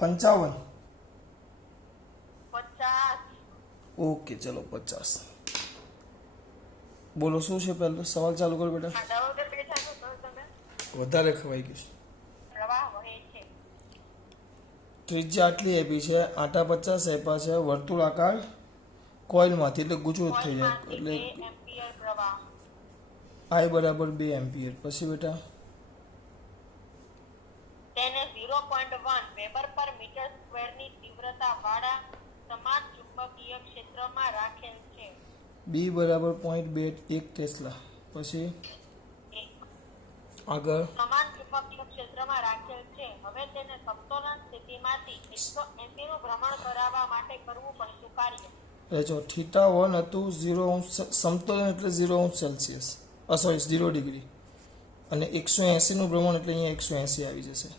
55. 50. Okay ચલો 50. બોલો શું છે પહેલો સવાલ ચાલુ કરો બેટા. ખાધા વગર બેઠા છો તો તમે? વધારે ખવાઈ ગયું છે. પ્રવાહ વહે છે. ત્રિજ્યા આટલી આપી છે, આટા 50 આપ્યા છે, વર્તુળાકાર કોઇલમાંથી એટલે ગુચરું થઈ જાય કોઇલમાંથી એટલે 2 એમ્પિયર પ્રવાહ. I બરાબર 2 એમ્પિયર. પછી બેટા તેને 0.1 વેબર પર મીટર સ્ક્વેરની તીવ્રતા વાળા સમાન ચુંબકીય ક્ષેત્રમાં રાખેલ છે. B બરાબર 0.21 ટેસ્લા. પછી આગળ સમાન ચુંબકીય ક્ષેત્રમાં રાખેલ છે. હવે તેને સમતોલન સ્થિતિમાંથી 180 નું ભ્રમણ કરાવવા માટે કરવું પડતું કાર્ય. એ જો θ1 હતું 0 સમતોલન એટલે 0 સેલ્સિયસ, સોરી 0 ડિગ્રી, અને 180 નું ભ્રમણ એટલે અહીંયા 180 આવી જશે.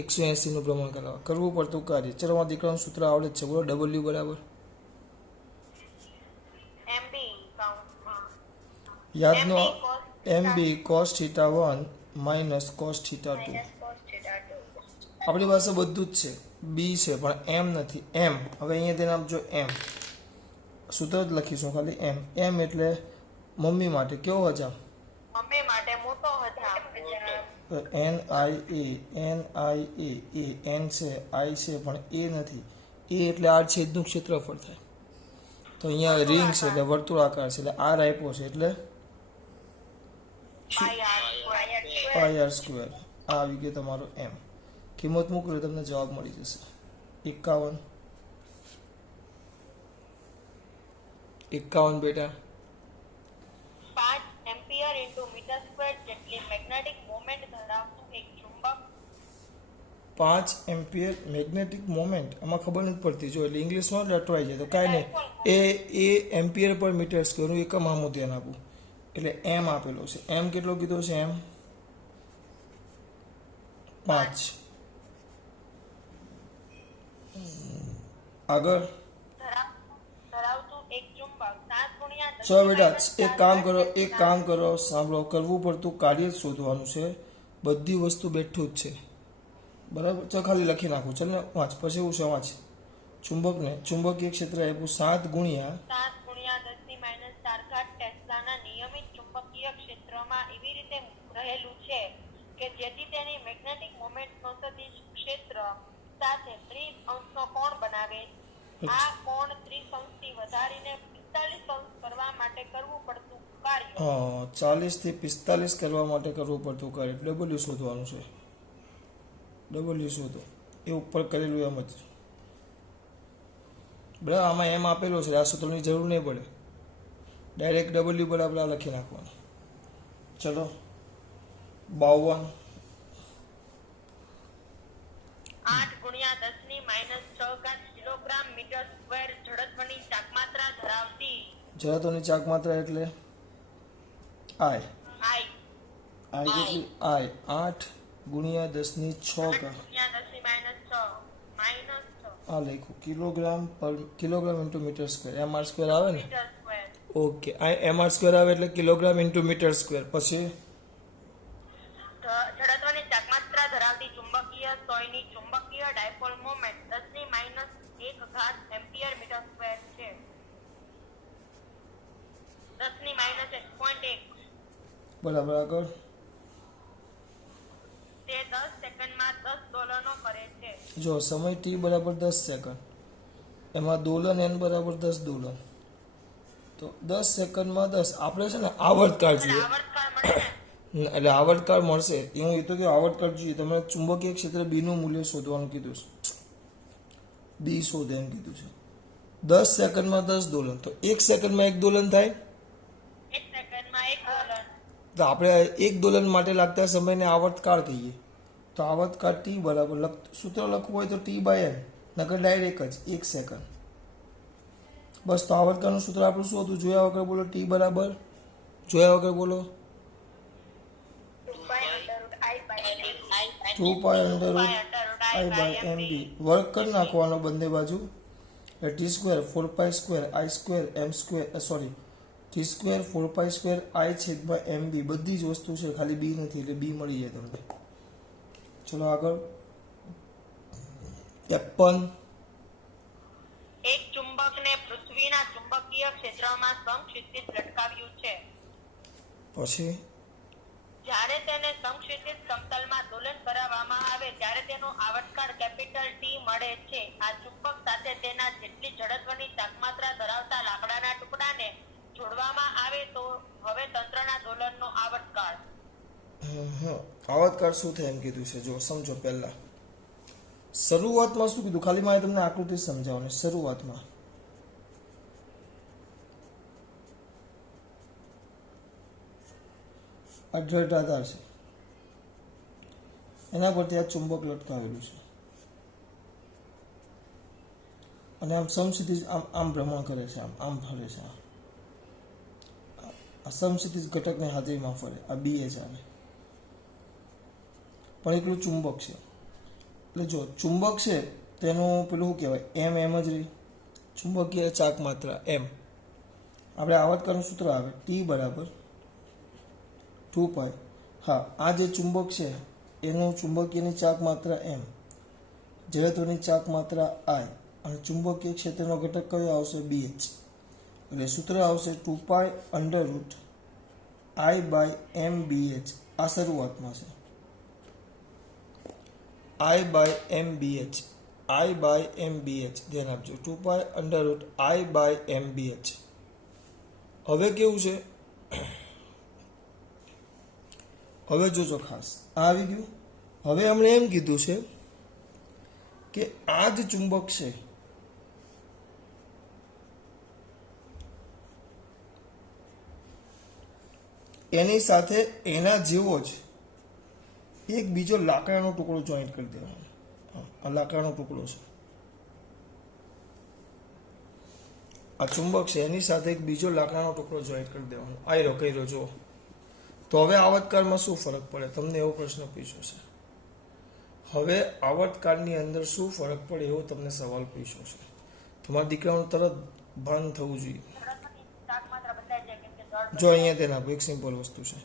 180 નું ભ્રમણ કરાવવા કરવું પડતું કાર્ય. ચલો આ દીકરાનું સૂત્ર આવડે જ છે. બોલો W બરાબર MB કાઉન્ટમાં યાદનો MB cos θ1 માઇનસ cos θ2. આપણી પાસે બધું જ છે. B છે પણ M નથી. M હવે અહીંયા તેને આપજો M. સૂત્ર જ લખીશું ખાલી M. M એટલે મમ્મી માટે કેવો હજામ? મમ્મી માટે મોટો હજામ. NIA N છે, I છે પણ A નથી. A એટલે આ છેદનું ક્ષેત્રફળ થાય. તો અહીંયા રિંગ છે એટલે વર્તુળાકાર છે એટલે R આપ્યો છે એટલે πr સ્ક્વેર. આ આવી ગયો તમારો M. કિંમત મૂકો એટલે તમને જવાબ મળી જશે 51. 51 બેટા 5 એમ્પિયર ઇન્ટુ મીટર સ્ક્વેર જેટલી મેગ્નેટિક મોમેન્ટ ધરાવતું એક ચુંબક. 5 એમ્પિયર મેગ્નેટિક મોમેન્ટ. આમાં ખબર નથી પડતી જો એટલે ઇંગ્લિશમાં લટવાઈ જાય તો કાંઈ નહીં. એ એમ્પિયર પર મીટર સ્ક્વેરનું એકમ આમું ધ્યાન આપું એટલે M આપેલો છે. M કેટલો કીધો છે? M 5. આગળ ધરાવતું એક ચુંબક 7 ગુણ્યા 10 ચલો બેટા એક કામ કરો સાંભળો. કરવું પડતું કાર્ય જ શોધવાનું છે. બધી વસ્તુ બેઠું જ છે બરાબર. ચાલ ખાલી લખી નાખું. ચાલ ને વાંચ પછી એવું છે વાંચ. ચુંબકીય ક્ષેત્ર આપ્યું 7 ગુણ્યા 10⁻⁴ ટેસ્લાના નિયમિત ચુંબકીય ક્ષેત્રમાં એવી રીતે રહેલું છે કે જેથી તેની મેગ્નેટિક મોમેન્ટનો સદિશ ક્ષેત્ર સાથે 30 અંશનો કોણ બનાવે. આ કોણ 30 અંશથી વધારીને 45 અંશ કરવા માટે કરવું પડતું કાર્ય. 40 થી 45 કરવા માટે કરવું પડતું કાર્ય. W શોધવાનું છે. W શોધો. એ ઉપર કરેલું એમ જ બરાબર. આમાં એમ આપેલો છે. આ સૂત્રની જરૂર નહીં પડે. ડાયરેક્ટ W બરાબર આ લખી નાખવાનું. ચલો 52. 8 ગુણ્યા 10⁻⁶ કિલોગ્રામ મીટર સ્ક્વેર જડત્વની ચાકમાત્રા ધરાવતી. જડત્વની ચાકમાત્રા એટલે I. I કેટલી? I 8 ગુણ્યા 10⁶ ગુણ્યા 10⁻⁶ માઇનસ 6 આ લખ્યું kilogram into metre square. mr square આવે ને? Metre square. Okay. mr square આવે એટલે કિલોગ્રામ ઇન્ટુ મીટર સ્ક્વેર. પછી જડત્વની ચાકમાત્રા ધરાવતી ચુંબકીય સોયની ચુંબકીય dipole moment 10⁻⁴ ampere metre square છે. 10⁻⁻1.1 બરાબર. આગળ તે 10 સેકન્ડમાં 10 દોલનો કરે છે. જો સમય t બરાબર 10 સેકન્ડ, એમાં દોલન n બરાબર 10 દોલન, તો 10 સેકન્ડમાં 10. આપણે છે ને આવર્તકાળ જોઈએ આવર્તકાળ મળે ને? એટલે આવર્તકાળ મળશે. હું એ તો કે આવર્તકાળ જોઈએ. તમે ચુંબકીય ક્ષેત્ર B નું મૂલ્ય શોધવાનું કીધું છે. B શોધે એમ કીધું છે. 10 સેકન્ડમાં 10 દોલન, તો 1 સેકન્ડમાં 1 દોલન થાય. 1 સેકન્ડમાં 1 દોલન. તો આપણે 1 દોલન માટે લાગતા સમયને આવર્તકાળ કહીએ. તો આવર્તકાળ t બરાબર સૂત્ર લખવું હોય તો T/n, નકર ડાયરેક્ટ જ 1 સેકન્ડ. બસ. તો આવર્તકાળનું સૂત્ર આપણું શું હતું? જોયા વગર બોલો. T બરાબર જોયા વગર બોલો 2π√I/mb. વર્ક કરી નાખવાનો બંને બાજુ. t² 4π² I² m², sorry t² 4π² I/mb. બધી જ વસ્તુ છે, ખાલી b નથી એટલે b મળી જાય તમને. ચલો આગળ 53. એક ચુંબકને પૃથ્વીના ચુંબકીય ક્ષેત્રમાં સમક્ષિતિજ લટકાવ્યું છે. પછી જ્યારે તેને સમક્ષિતિજ સમતલમાં દોલન કરાવવામાં આવે ત્યારે તેનો આવર્તકાળ કેપિટલ ટી મળે છે. આ ચુંબક સાથે તેના જેટલી જડત્વની તાપમાત્રા ધરાવતા લાકડાના ટુકડાને જોડવામાં આવે તો હવે તંત્રના દોલનનો આવર્તકાળ. આવર્તકાળ શું થાય એમ કીધું છે, જો સમજો પહેલા શરૂઆતમાં શું કીધું, ખાલી મારે તમને આકૃતિ સમજાવવાની. શરૂઆતમાં આ દ્રઢ આધાર છે, એના પરથી આ ચુંબક લટકાવેલું છે અને આમ સમક્ષિતિજ આમ ભ્રમણ કરે છે, આમ ફરે છે. આ સમક્ષિતિજ ઘટકને હાજરીમાં ફરે, આ BH આવે, પણ એકલું ચુંબક છે. એટલે જો ચુંબક છે તેનું પેલું શું કહેવાય, એમ જ રહી, ચુંબકીય ચાક માત્રા એમ. આપણે આવર્તકાળનું સૂત્ર આવે T બરાબર 2π. હા, આ જે ચુંબક છે એનું ચુંબકીયની ચાક માત્રા એમ, જડત્વની ચાક માત્રા I, અને ચુંબકીય ક્ષેત્રનો ઘટક કયો આવશે, BH. એટલે સૂત્ર આવશે 2π √I/m BH. આ શરૂઆતમાં છે, I/m BH, I/m BH. ધ્યાન આપજો, 2π √I/m BH. હવે કેવું છે, હવે જોજો ખાસ, આ આવી ગયું. હવે એમણે એમ કીધું છે કે આ જ ચુંબક છે એની સાથે એના જેવો જ એક બીજો લાકડાનો ટુકડો જોઈન્ટ કરી દેવાનો. આ લાકડાનો ટુકડો છે, આ ચુંબક છે એની સાથે એક બીજો લાકડાનો ટુકડો જોઈન્ટ કરી દેવાનો. આયરો કર્યો જો. તો હવે આવર્તકાળમાં શું ફરક પડે, તમને એવો પ્રશ્ન પૂછ્યો છે. હવે આવર્તકાળની અંદર શું ફરક પડે એવો તમને સવાલ પૂછ્યો છે. તમારા દીકરાનું તરત ભાન થવું જોઈએ. તાપમાત્રા બદલાય છે કેમ કે દળ જો અહીંયા તેને આપો, એક સિમ્પલ વસ્તુ છે.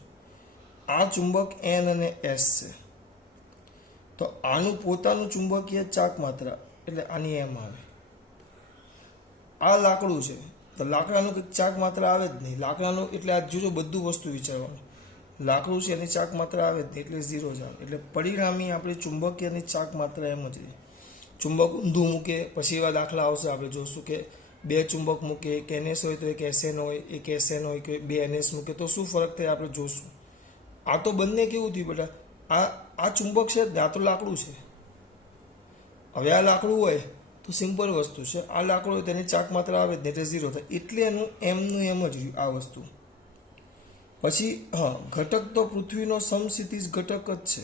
આ ચુંબક N અને S છે, તો આનું પોતાનું ચુંબકીય ચાક માત્રા એટલે આની એમ આવે. આ લાકડું છે તો લાકડાનું કંઈક ચાક માત્રા આવે જ નહીં. લાકડાનું એટલે આ જોજો બધું વસ્તુ વિચારવાનું. લાકડું છે એની ચાક માત્રા આવે જ નહીં એટલે 0 જ આવે. એટલે પરિણામી આપણી ચુંબકીયની ચાક માત્રા એમ જ રહે. ચુંબક ઊંધું મૂકે પછી એવા દાખલા આવશે, આપણે જોશું કે બે ચુંબક મૂકે, એક NS હોય તો એક SN હોય, એક SN હોય કે બે NS મૂકે તો શું ફરક થાય આપણે જોશું. આ તો બંને કેવું થયું બેટા, આ ચુંબક છે, આ તો લાકડું છે. હવે આ લાકડું હોય તો સિમ્પલ વસ્તુ છે, આ લાકડું હોય તેની ચાક માત્રા આવે જ નહીં એટલે 0 થાય. એટલે એનું એમનું એમ જ રહ્યું આ વસ્તુ. પછી હા, ઘટક તો પૃથ્વીનો સમક્ષિતિજ ઘટક જ છે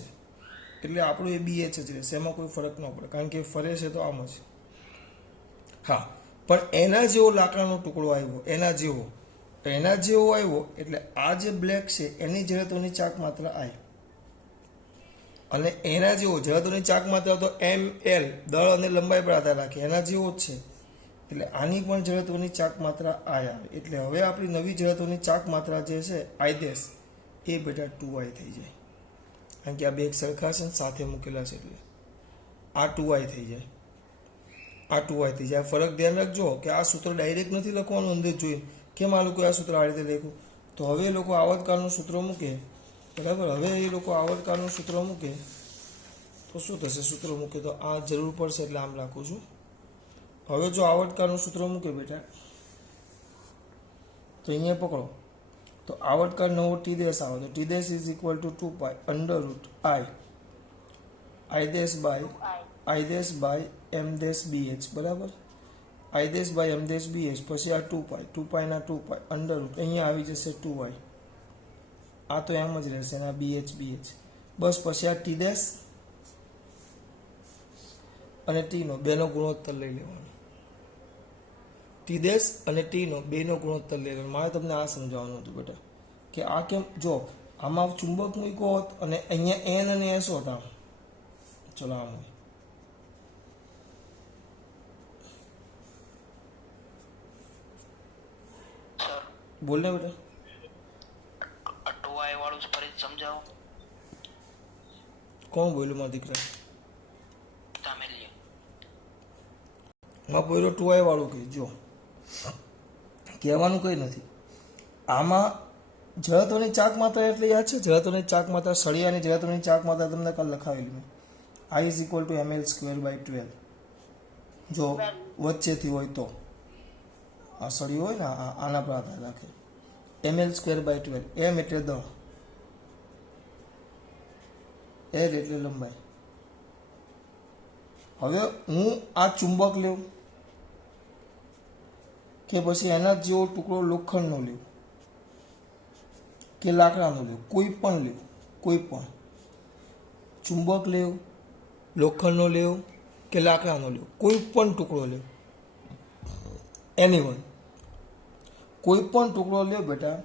એટલે આપણું એ BH જ રહેશે, એમાં કોઈ ફરક ન પડે કારણ કે ફરે છે તો આમ જ. હા, પણ એના જેવો લાકડાનો ટુકડો આવ્યો, એના જેવો આવ્યો એટલે આ જે બ્લેક છે એની જડત્વની ચાક માત્રા I, અને એના જેવો જડત્વની ચાક માત્રા તો ML, દળ અને લંબાઈ પર આધાર રાખે, એના જેવો જ છે એટલે આની પણ જડત્વની ચાક માત્રા I આવે. એટલે હવે આપણી નવી જડત્વની ચાક માત્રા જે છે I ડેશ એ બેટા 2I થઈ જાય, કારણ કે આ બે એક સરખા છે સાથે મૂકેલા છે એટલે આ 2I થઈ જાય, આ 2I થઈ જાય. ફરક ધ્યાન રાખજો કે આ સૂત્ર ડાયરેક્ટ નથી લખવાનું અંદર જોઈને, કેમ આ લોકો આ સૂત્ર આ રીતે લખ્યું. તો હવે એ લોકો આવર્તકાળનું સૂત્ર મૂકે, બરાબર. હવે એ લોકો આવર્તકાળનું સૂત્ર મૂકે તો શું થશે, સૂત્ર મૂકે તો આ જરૂર પડશે એટલે આમ લખું છું. હવે જો આવર્તકાળનું સૂત્ર મૂકે બેટા તો અહીંયા પકડો, તો આવર્તકાળ નવો T ડેશ આવે તો T dash is equal to 2π √I dash by M dash BH, બરાબર. I dash by M dash BH, પછી આ 2π ના 2π √ અહીંયા આવી જશે 2I, આ તો એમ જ રહેશે અને આ BH બસ. પછી આ T ડેશ અને T નો બેનો ગુણોત્તર લઈ લેવાનો, T ડેશ અને T નો બેનો ગુણોત્તર લઈ લેવાનો. મારે તમને આ સમજાવવાનું હતું બેટા કે આ કેમ, જો આમાં ચુંબક મૂક્યો હોત અને અહીંયા N અને S હોત, આમ ચલો આમ હોય, બોલ ને બેટા. 2I વાળું ફરી સમજાવો. કોણ બોલ્યું મારા દીકરા? તમે લ્યો. માં પોયરો 2i વાળું કહે જો કહેવાનું કંઈ નથી આમાં જળત્વની ચાક માત્રા એટલે યાદ છે જળત્વની ચાક માત્રા સળિયાની જળત્વની ચાક માત્રા તમને કાલ લખાવેલી મેં I is equal to ml square by 12 જો વચ્ચેથી હોય તો આ સળિયું હોય ને આના પર આધાર રાખે ml square by 12 m એટલે દળ l એટલે લંબાઈ હવે હું આ ચુંબક લેવું કે પછી એના જેવો ટુકડો લોખંડનો લેવું કે લાકડાનો લેવું કોઈ પણ લેવું કોઈ પણ ચુંબક લેવું લોખંડનો લેવું કે લાકડાનો લેવું કોઈ પણ ટુકડો લેવો એનીવન કોઈ પણ ટુકડો લ્યો બેટા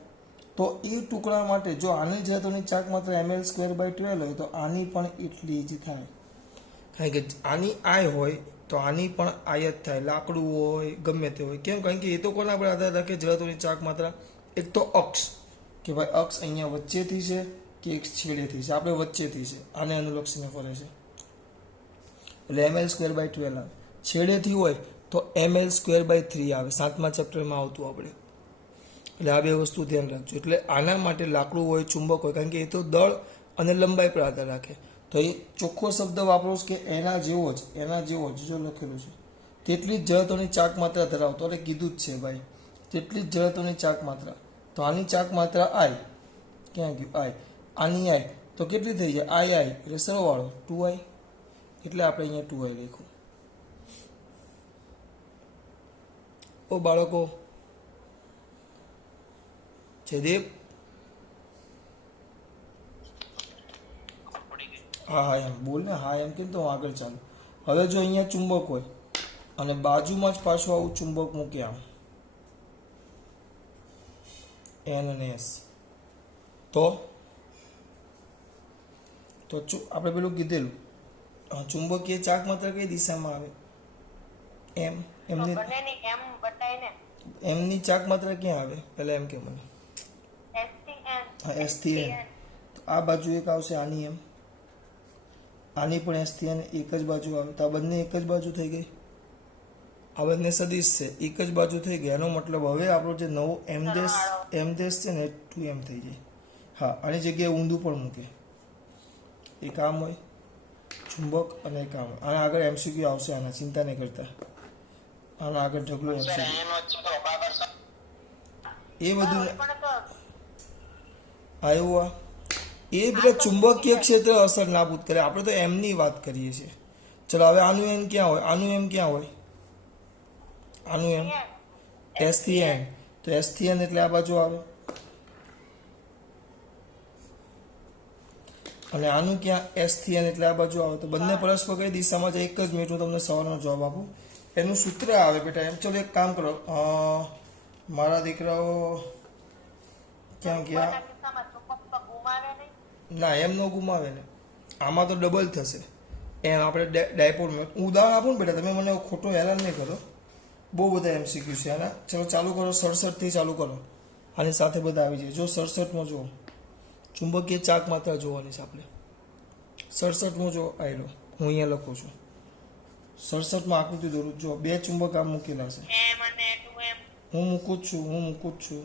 તો એ ટુકડા માટે જો આની જતોની ચાક માત્ર ml સ્ક્વેર બાય 12 હોય તો આની પણ એટલી જ થાય કારણ કે આની આય હોય તો આની પણ આય જ થાય લાકડું હોય ગમે તે હોય કેમ કારણ કે એ તો કોના પર આધાર રાખે જળત્વની ચાક માત્ર એક તો અક્ષ કે ભાઈ અક્ષ અહીંયા વચ્ચેથી છે કે એક છેડેથી છે આપણે વચ્ચેથી છે આને અનુલક્ષીને ફરે છે એટલે ml સ્ક્વેર બાય 12 આવે છેડેથી હોય તો ml સ્ક્વેર બાય 3 આવે 7મા ચેપ્ટરમાં આવતું આપણે એટલે આ બે વસ્તુ ધ્યાન રાખજો એટલે આના માટે લાકડું હોય ચુંબક હોય કારણ કે એ તો દળ અને લંબાઈ પર આધાર રાખે તો એ ચોખ્ખો શબ્દ વાપરો કે એના જેવો જ જો લખેલું છે તેટલી જ જળત્વની ચાક માત્રા ધરાવતો એટલે કીધું જ છે ભાઈ તેટલી જ જળત્વની ચાક માત્રા તો આની ચાક માત્રા આઈ ક્યાં ગયું આઈ આની આઈ તો કેટલી થઈ જાય આઈ એટલે સરવાળો 2i એટલે આપણે અહીંયા 2i લખ્યું ઓ બાળકો જયદેવ હા એમ બોલ ને હા એમ કેમ તો હું આગળ ચાલુ હવે જો અહીંયા ચુંબક હોય અને બાજુમાં જ પાછું આવું ચુંબક મૂકે આમ n અને s તો આપણે પેલું કીધેલું ચુંબકીય ચાક માત્ર કઈ દિશામાં આવે એમની ચાક માત્ર ક્યાં આવે પહેલા એમ કે મને હા s થી n આ બાજુ એક આવશે આની એમ આની પણ s થી n એક જ બાજુ આવે તો આ બંને એક જ બાજુ થઈ ગઈ આ બંને સદિશ છે એક જ બાજુ થઈ ગઈ એનો મતલબ હવે આપણો જે નવો m દેશ છે ને 2m થઈ જાય હા આની જગ્યાએ ઊંધું પણ મૂકે એક આમ હોય ચુંબક અને એક આમ આના આગળ MCQ આવશે આના ચિંતા નહીં કરતા આના આગળ ઢગલો MCQ એ બધું આવ્યું એ બધા ચુંબકીય ક્ષેત્ર અસર નાબૂદ કરે આપણે તો એમની વાત કરીએ છીએ ચલો હવે આનું એમ ક્યાં હોય આનું એમ s થી n તો s થી n એટલે આ બાજુ આવે અને આનું ક્યાં s થી n એટલે આ બાજુ આવે તો બંને પરસ્પર કઈ દિશામાં જાય એક જ મિનિટ હું તમને સવાલનો જવાબ આપું એનું સૂત્ર આવે બેટા એમ ચલો એક કામ કરો મારા દીકરાઓ ક્યાં ગયા ના એમ નો ગુમાવે ને આમાં તો ડબલ થશે એમ આપણે ડાયપોલમાં ઉદાહરણ આપું ને બેટા તમે મને ખોટો હેરાન નહીં કરો બહુ બધા MCQ છે આના ચલો ચાલુ કરો 67 થી ચાલુ કરો આની સાથે બધા આવી જાય જો 67માં જુઓ ચુંબકીય ચાક માત્રા જોવાની છે આપણે 67માં જો આઈ લો હું અહીંયા લખું છું 67માં આકૃતિ દોરું જો બે ચુંબક આમ મૂકેલા છે હું મૂકું જ છું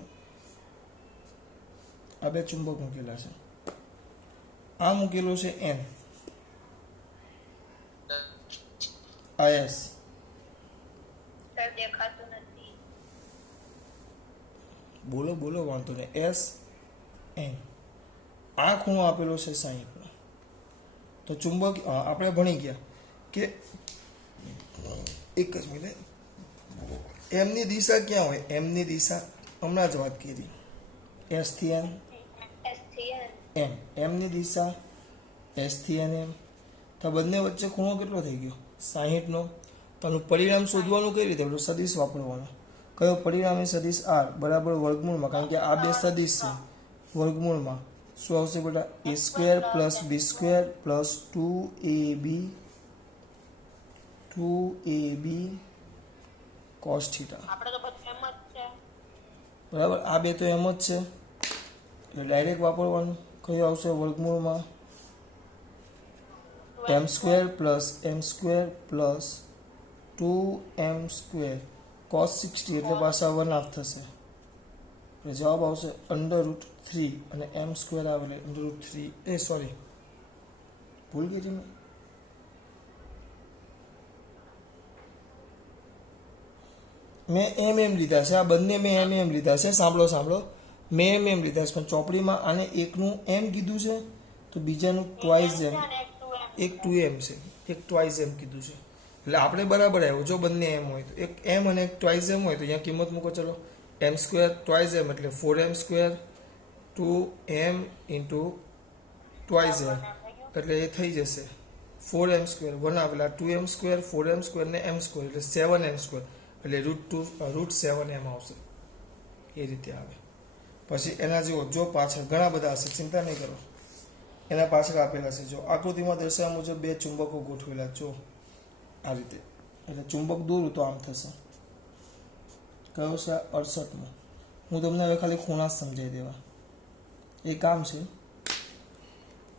આ બે ચુંબક મૂકેલા છે આ મૂકેલો છે n IS બોલો વાંધો ને s n આ ખૂણો આપેલો છે 60 તો ચુંબક આપણે ભણી ગયા કે એક જ મિનિટ એમની દિશા ક્યાં હોય એમની દિશા હમણાં જ વાત કરી s થી n m એમની દિશા s થી n m તો બંને વચ્ચે ખૂણો કેટલો થઈ ગયો 60 નો તો પરિણામ શોધવાનું કઈ રીતે પેલું સદિશ વાપરવાનો કયો પરિણામી સદિશ r બરાબર વર્ગમૂળમાં કારણ કે આ બે સદિશ છે વર્ગમૂળમાં શું આવશે બેટા a square plus b square plus 2ab cos theta બરાબર આ બે તો એમ જ છે એટલે ડાયરેક્ટ વાપરવાનું કયું આવશે વર્ગમૂળમાં m square plus 2m² cos 60 એટલે પાછા 1/2 થશે એટલે જવાબ આવશે √3 અને m² આવે એટલે √3 સોરી ભૂલ કરી મેં એમ લીધા છે, આ બંને મેં એમ લીધા છે. સાંભળો મેં એમ લીધા છે, પણ ચોપડીમાં આને એકનું એમ કીધું છે તો બીજાનું ટ્વાઇસ એમ, એક 2m છે, એક ટ્વાઇસ એમ કીધું છે. એટલે આપણે બરાબર આવ્યું. જો બંને એમ હોય તો એક એમ અને એક ટ્વાઇસ એમ હોય તો અહીંયા કિંમત મૂકો. ચલો m² ટ્વાઇસ એમ એટલે 4m², 2m ઇન્ટુ ટ્વાઇસ એમ એટલે એ થઈ જશે 4m² બનાવેલા 2m², 4m² ને m² એટલે 7m² એટલે √7m આવશે. એ રીતે આવે. પછી એના જેવો જો પાછળ ઘણા બધા હશે, ચિંતા નહીં કરો. એના પાછળ આપેલા છે જો આકૃતિમાં દર્શાવ્યા મુજબ બે ચુંબકો ગોઠવેલા જો આ રીતે. એટલે ચુંબક દોરું તો આમ થશે. કયો છે 68મો. હું તમને હવે ખાલી ખૂણા સમજાવી દેવા. એ કામ છે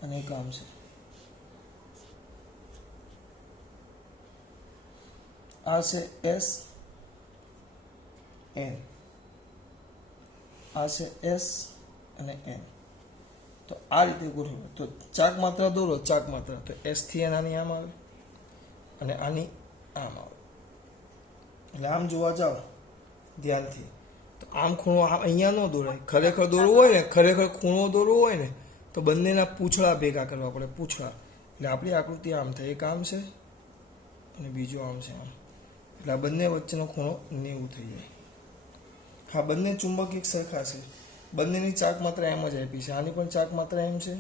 અને એ કામ છે. આ છે S N, આ છે S અને N. તો આ રીતે ગોઠવો. તો ચાક માત્રા દોરો, ચાક માત્રા તો S થી N આની આમ આવે અને આની આમ આવે. એટલે આમ જોવા જાઓ ધ્યાનથી તો આમ ખૂણો અહીંયા ન દોરાય. ખરેખર દોરવું હોય ને, ખરેખર ખૂણો દોરવો હોય ને તો બંનેના પૂંછડા ભેગા કરવા પડે, પૂંછડા. એટલે આપણી આકૃતિ આમ થાય. એક આમ છે અને બીજો આમ છે આમ. એટલે આ બંને વચ્ચેનો ખૂણો 90 થઈ જાય. હા, બંને ચુંબક એક સરખા છે. બંનેની ચાક માત્રા એમ જ આપી છે. આની પણ ચાક માત્રા એમ છે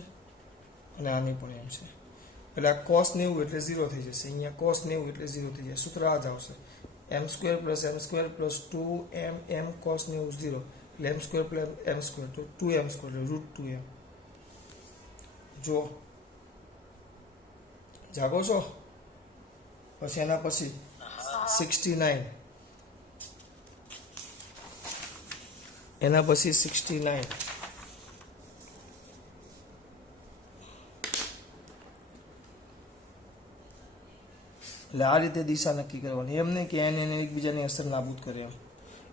અને આની પણ એમ છે. એટલે આ cos 90 એટલે 0 થઈ જશે. અહીંયા cos 90 એટલે 0 થઈ જાય. સૂત્ર આ જ આવશે m² + 2m cos 90 0 એટલે m² + m² તો 2m² એટલે √2m. જો જાગો છો. પછી એના પછી 69, એના પછી 69. એટલે આ રીતે દિશા નક્કી કરવાની. એમ નહીં કે એને એકબીજાની અસર નાબૂદ કરે એમ.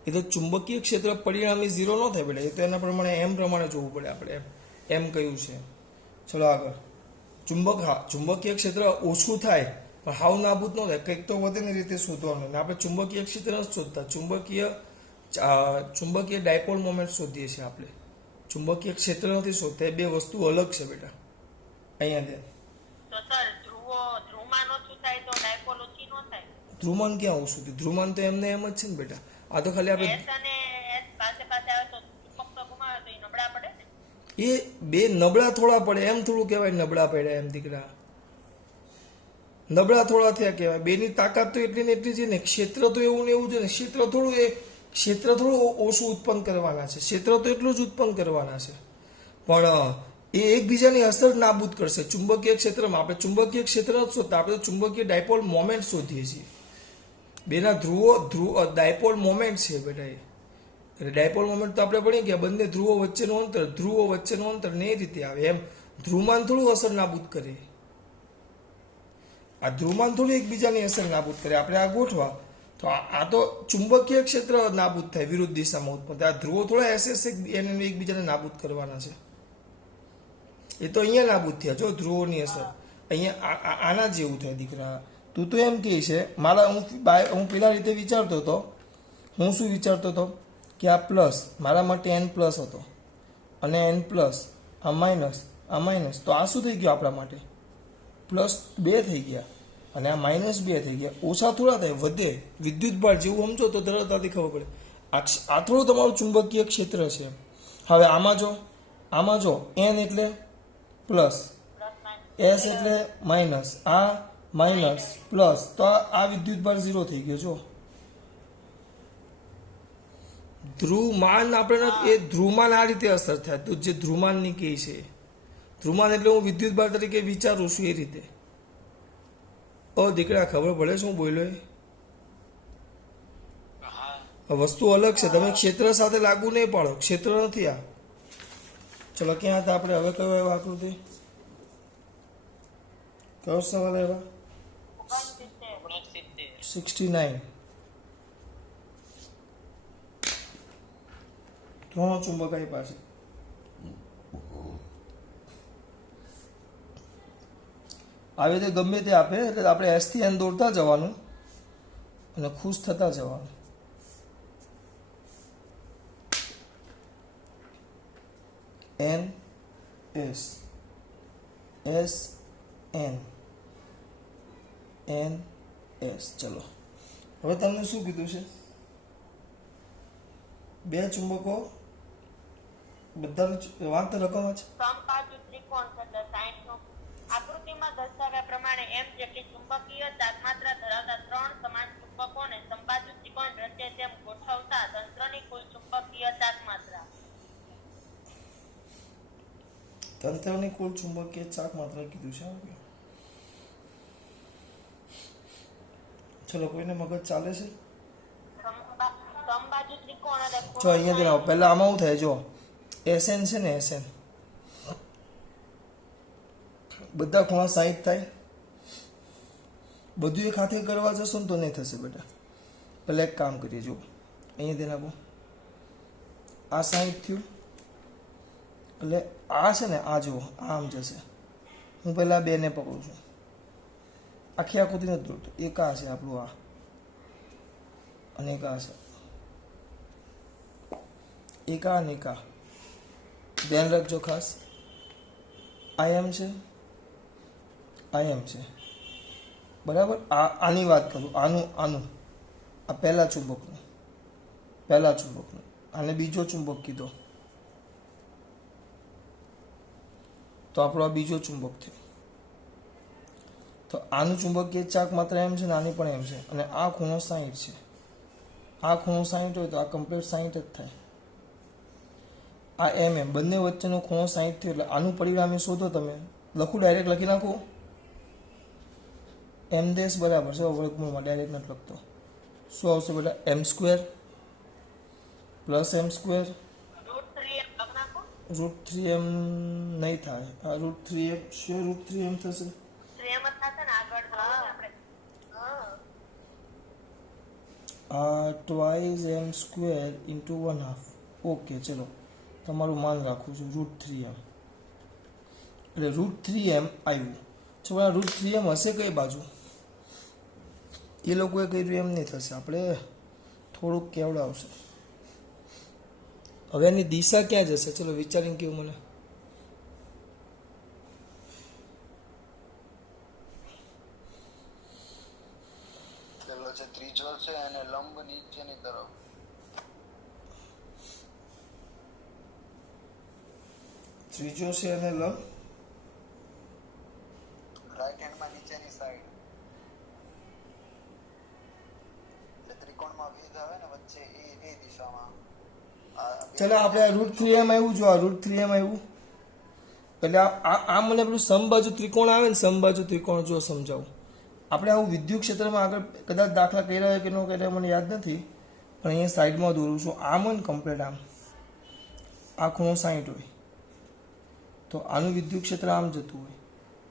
એ તો ચુંબકીય ક્ષેત્ર પરિણામી 0 ન થાય બેટા. એ તો એના પ્રમાણે એમ પ્રમાણે જોવું પડે આપણે. એમ કહ્યું છે. ચલો આગળ. ચુંબકીય ક્ષેત્ર ઓછું થાય પણ હાવ નાબૂદ ન થાય, કંઈક તો વધે ને રીતે શોધવાનું. આપણે ચુંબકીય ક્ષેત્ર જ શોધતા, ચુંબકીય ડાયપોલ મોમેન્ટ શોધીએ છીએ આપણે. ચુંબકીય ક્ષેત્ર નથી શોધતા. એ બે વસ્તુ અલગ છે બેટા. અહીંયા તો સર ધ્રુવમાન ઓછું થાય તો ડાયપોલ ઓછી ન થાય? ધ્રુવમાન ક્યાં ઓછું થયું? ધ્રુવમાન તો એમને એમ જ છે ને બેટા. આ તો ખાલી આપણે S અને S પાસે આવે તો ચુંબક તો ઘુમાવે તો એ નબળા પડે ને? એ બે નબળા થોડા પડે એમ થોડું કહેવાય નબળા પડ્યા એમ દીકરા. નબળા થોડા થયા કહેવાય. બેની તાકાત તો એટલી ને એટલી છે ને. ક્ષેત્ર તો એવું ને એવું છે ને. ક્ષેત્ર થોડું ઓછું ઉત્પન્ન કરવાના છે. ક્ષેત્ર તો એટલું જ ઉત્પન્ન કરવાના છે પણ એ એકબીજાની અસર નાબૂદ કરશે. ચુંબકીય ક્ષેત્રમાં આપણે ચુંબકીય ક્ષેત્ર જ શોધતા, આપણે ચુંબકીય ડાયપોલ મોમેન્ટ શોધીએ છીએ. બેના ડાયપોલ મોમેન્ટ છે બેટા. એટલે ડાયપોલ મોમેન્ટ તો આપણે ભણીએ ગયા. બંને ધ્રુવો વચ્ચેનું અંતર ને એ રીતે આવે. એમ ધ્રુવમાન થોડું અસર નાબૂદ કરે. આ ધ્રુવમાન થોડું એકબીજાની અસર નાબૂદ કરે. આપણે આ ગોઠવા તો આ તો ચુંબકીય ક્ષેત્ર નાબૂદ થાય વિરુદ્ધ દિશામાં ઉત્પન્ન થાય. આ ધ્રુવો થોડા એને એકબીજાને નાબૂદ કરવાના છે. એ તો અહીંયા નાબૂદ થયા. જો ધ્રુવોની અસર અહીંયા આના જેવું થાય દીકરા. તું તો એમ કહે છે હું પેલા રીતે વિચારતો હતો. હું શું વિચારતો હતો કે આ પ્લસ મારા માટે n+ હતો અને n+, આ માઇનસ તો આ શું થઈ ગયું આપણા માટે? +2 થઈ ગયા અને આ -2 થઈ ગયા. ઓછા થોડા થાય, વધે. વિદ્યુત ભાર જેવું સમજો તો સરળતાથી ખબર પડે. આ થોડું તમારું ચુંબકીય ક્ષેત્ર છે. હવે આમાં જો n એટલે પ્લસ, s એટલે માઇનસ, આ માઇનસ પ્લસ, તો આ વિદ્યુત ભાર 0 થઈ ગયો. જો ધ્રુવમાન આપણે એ ધ્રુવમાન આ રીતે અસર થાય. તો જે ધ્રુવમાનની કહે છે ધ્રુવમાન એટલે હું વિદ્યુત ભાર તરીકે વિચારું છું એ રીતે. દીકરા ખબર પડે શું બોલ્યો? વસ્તુ અલગ છે. તમે ક્ષેત્ર સાથે લાગુ નહીં પાડો. ક્ષેત્ર નથી આ. ચલો ક્યાં હતા આપણે? હવે કયો આવ્યો આકૃતિ? કયો સવાલ આવ્યો? 69 ત્રણ ચુંબક આવી પાસે આવી રીતે ગમે તે આપે એટલે આપણે એસ થી એન દોડતા જવાનું અને ખુશ થતા જવાનું. N S S N N S. ચલો હવે તમને શું કીધું છે? બે ચુંબકો બધાનું વાંકતા રકમ જ સમબાજુ ત્રિકોણ થતા 60 નો આકૃતિમાં દર્શાવ્યા પ્રમાણે એમ જેટલી ચુંબકીય તાપમાત્રા ધરાવતા ત્રણ સમાન ચુંબકોને સમબાજુ ત્રિકોણ રચે તેમ ગોઠવતા તંત્રની કુલ ચુંબકીય તાપમાત્રા. તંત્રની કુલ ચુંબકીય ચાક માત્રા કીધું છે. ચલો કોઈને મગજ ચાલે છે? સમબાજુ ત્રિકોણ અને જો અહીંયા દેખાવ પહેલા આમાં શું થાય? જો એસએન છે ને, એસએન બધા ખૂણા 60 થાય. બધું એક હાથે કરવા જશો ને તો નહીં થશે બેટા. પહેલા એક કામ કરીએ. જો અહીંયા ધ્યાન આપો. આ 60 થયું એટલે આ છે ને, આ જુઓ આમ જશે. હું પહેલાં બેને પકડું છું. આખી આકૃતિ નથી દોરતો. એક આ છે આપણું, આ અને એક આ છે. એક આ અને એક આ. ધ્યાન રાખજો ખાસ. આ એમ છે, આ એમ છે, બરાબર. આની વાત કરું, આનું આ પહેલા ચુંબકનું આને બીજો ચુંબક કીધો તો આપણો આ બીજો ચુંબક થયો. તો આનું ચુંબકીય ચાક માત્ર એમ છે ને, આની પણ એમ છે. અને આ ખૂણો 60 છે. આ ખૂણો 60 હોય તો આ કમ્પ્લીટ 60 જ થાય. આ એમ બંને વચ્ચેનો ખૂણો 60 થયો એટલે આનું પરિણામી શોધો તમે. લખું, ડાયરેક્ટ લખી નાખું. એમ દેશ બરાબર છે, વર્ગમૂળમાં ડાયરેક્ટ નથી લખતો. શું આવશે બેટા? એમ square plus M square √3m નહીં થાય. આ √3m છે, √3m થશે. આ ટ્વાઇસ એમ સ્ક્વેર ઇન્ટુ 1/2. ઓકે, ચલો તમારું માન રાખું છું. √3m એટલે √3m આવ્યું. છોકરા √3m હશે કઈ બાજુ? એ લોકોએ કહ્યું એમ નહીં થશે. આપણે થોડુંક કેવડાવશે. હવે એની દિશા ક્યાં જશે? ચલો વિચારીને કેવું મને. પેલો છે ત્રીજો છે અને લંબ નીચેની તરફ. ત્રીજો છે અને લંબ રાઈટ હેન્ડમાં નીચેની સાઈડ. એટલે ત્રિકોણમાં ભેદ આવે ને વચ્ચે એ દિશામાં. ચલો આપણે √3m આવ્યું. જો આ √3m આવ્યું એટલે આ મને પેલું સમબાજુ ત્રિકોણ આવે ને, સમબાજુ ત્રિકોણ જો સમજાવું. આપણે આવું વિદ્યુત ક્ષેત્રમાં આગળ કદાચ દાખલા કર્યા હોય કે ન કર્યા મને યાદ નથી, પણ અહીંયા સાઈડમાં દોરું છું. આમ હોય ને કમ્પ્લીટ આમ, આ ખૂણો 60 હોય તો આનું વિદ્યુત ક્ષેત્ર આમ જતું હોય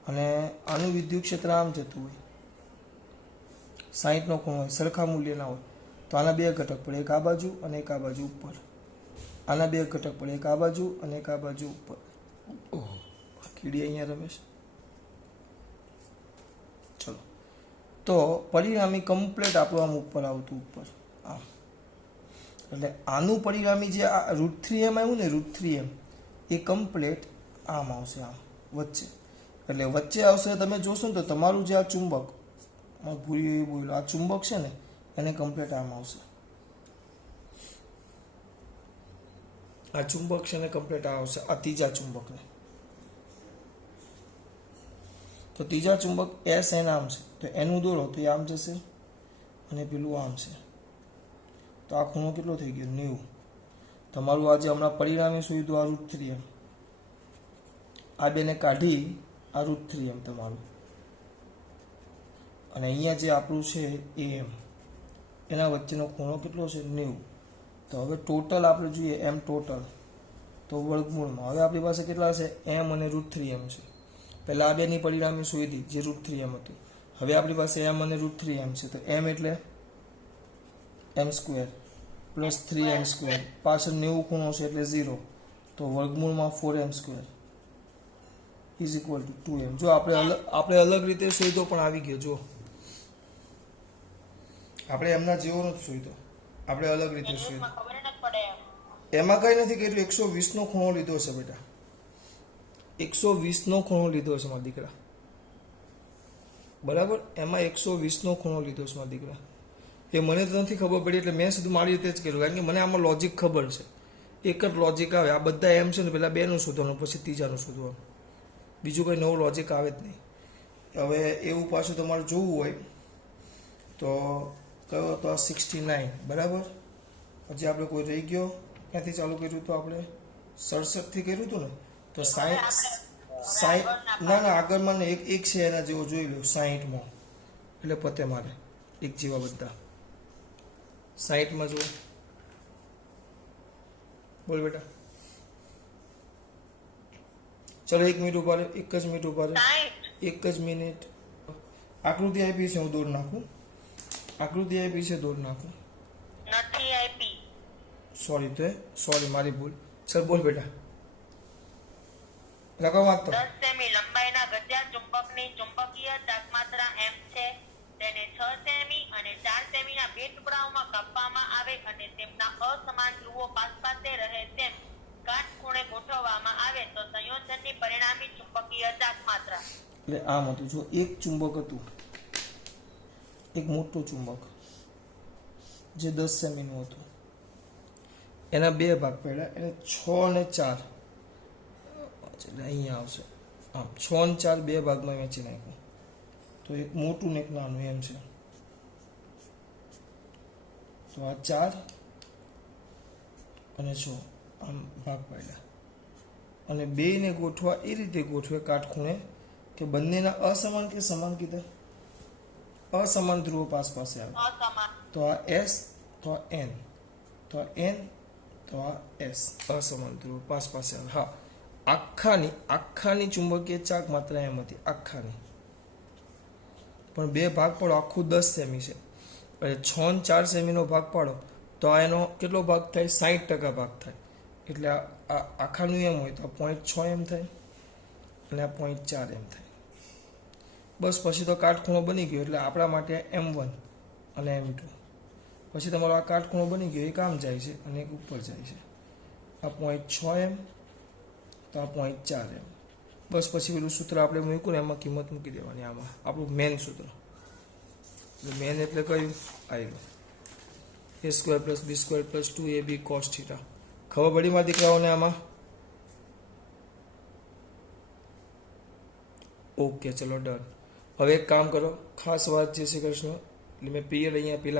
અને આનું વિદ્યુત ક્ષેત્ર આમ જતું હોય. 60નો ખૂણો હોય, સરખા મૂલ્યના હોય તો આના બે ઘટક પડે, એક આ બાજુ અને એક આ બાજુ ઉપર. આના બે ઘટક પડે, એક આ બાજુ અને એક આ બાજુ ઉપર. કીડી અહીંયા રમેશ. ચલો તો પરિણામી કમ્પ્લીટ આપણું આમ ઉપર આવતું, ઉપર આમ. એટલે આનું પરિણામી જે આ √3m આવ્યું ને, √3m એ કમ્પ્લીટ આમ આવશે, આમ વચ્ચે. એટલે વચ્ચે આવશે. તમે જોશો ને તો તમારું જે આ ચુંબક, ભૂલી બોલો, આ ચુંબક છે ને એને કમ્પ્લીટ આમ આવશે. આ ચુંબક છે ને કમ્પ્લીટ આવશે આ ત્રીજા ચુંબકને. તો ત્રીજા ચુંબક એસ એન આમ છે તો એનું દોરો તો એ આમ જશે અને પેલું આમ છે. તો આ ખૂણો કેટલો થઈ ગયો? 90. તમારું આજે હમણાં પરિણામી શોધ્યું આ √3m. આ બેને કાઢી આ √3m તમારું. અને અહીંયા જે આપણું છે am, એના વચ્ચેનો ખૂણો કેટલો છે? 90. તો હવે ટોટલ આપણે જોઈએ એમ ટોટલ તો વર્ગમૂળમાં. હવે આપણી પાસે કેટલા છે? m અને √3m છે. પહેલાં આ બેની પરિણામી શોધી જે √3m હતું. હવે આપણી પાસે m અને √3m છે, તો m એટલે m² પ્લસ 3m², પાછળ 90 ખૂણો છે એટલે 0, તો વર્ગમૂળમાં 4m² is equal two 2m. જો આપણે અલગ રીતે શોધો પણ આવી ગયો. જો આપણે એમના જેવો નથી શોધ્યો, આપણે અલગ રીતે શોધ્યો. ખબર ન પડે. એમાં કઈ નથી કર્યું, 120 નો ખૂણો લીધો છે બેટા, 120 નો ખૂણો લીધો છે મારા દીકરા, બરાબર. એમાં 120 નો ખૂણો લીધો છે મારા દીકરા. એ મને તો નથી ખબર પડી, એટલે મેં સીધું મારી રીતે જ કર્યું, કારણ કે મને આમાં લોજિક ખબર છે. એક જ લોજિક આવે, આ બધા એમ છે ને, પહેલાં બેનું શોધવાનું, પછી ત્રીજાનું શોધવાનું, બીજું કંઈ નવું લોજિક આવે જ નહીં. હવે એવું પાછું તમારે જોવું હોય તો કયો હતો? આ 69, બરાબર. હજી આપણે કોઈ રહી ગયો? ક્યાંથી ચાલુ કર્યું હતું આપણે? 67થી કર્યું હતું ને, તો 60 ના આગળમાં ને એક છે એના જેવો જોઈ લો, 60માં, એટલે પતે મારે એક જેવા બધા. 60માં જુઓ, બોલ બેટા. ચલો 1 મિનિટ ઉભા રહે, 1 જ મિનિટ ઉભા રહે, 1 જ મિનિટ. આકૃતિ આપી છે, હું દોડ નાખું. આકૃતિ આપી છે, દોડ નાખું. નથી આપી. સોરી મારી ભૂલ. સર બોલ બેટા. રકમ વાંચતો. 10 સેમી લંબાઈના ગજા ચુંબકની ચુંબકીય ચાકમાત્રા m છે. તેને 6 સેમી અને 4 સેમીના બે ટુકડાઓમાં કાપવામાં આવે અને તેમના અસમાન ધ્રુવો પાસપાસે રહે તેમ કાટખૂણે ગોઠવવામાં આવે તો સંયોજનની પરિણામી ચુંબકીય ચાકમાત્રા. એટલે આમ હતું, જો એક ચુંબક હતું, એક મોટું ચુંબક જે 10 સેમીનું હતું, એના બે ભાગ પડ્યા, એટલે 6 અને 4, એટલે અહીંયા આવશે આમ 6 અને 4 બે ભાગમાં વહેંચી નાખ્યું, તો એક મોટું ને એક નાનું એમ છે. તો આ 4 અને 6 આમ ભાગ પાડ્યા, અને બેયને ગોઠવા એ રીતે ગોઠવે કાટખૂણે કે બંનેના અસમાન કે સમાન કીધા? અસમાન ધ્રુવો પાસે આવે. અસમાન. તો આ S, તો આ N, તો આ N, તો આ S, અસમાન ધ્રુવો પાસે આવે. હા, આખાની ચુંબકીય ચાક માત્ર એમ હતી, આખાની. પણ બે ભાગ પાડો, આખું 10 સેમી છે, એટલે 6 અને 4 સેમીનો ભાગ પાડો તો આ એનો કેટલો ભાગ થાય? 60% ભાગ થાય. એટલે આ આખાનું એમ હોય તો આ 0.6 એમ થાય, અને આ 0.4 એમ થાય. બસ પછી તો કાટખૂણો બની ગયો, એટલે આપણા માટે M1 અને M2. પછી તમારો આ કાટખૂણો બની ગયો, એક આમ જાય છે અને એક ઉપર જાય છે. આ 0.6 એમ, તો આ 0.4 એમ. બસ પછી પેલું સૂત્ર આપણે મૂક્યું ને, એમાં કિંમત મૂકી દેવાની. આમાં આપણું મેન સૂત્ર, મેન એટલે કયું? આવ્યું a² + b² + 2ab cos θ. ખબર પડી મારા દીકરાઓને આમાં? ઓકે, ચલો ડન. હવે એક કામ કરો, ખાસ વાત, જય શ્રી કૃષ્ણ. એટલે મેં પીરિયડ અહીંયા પેલા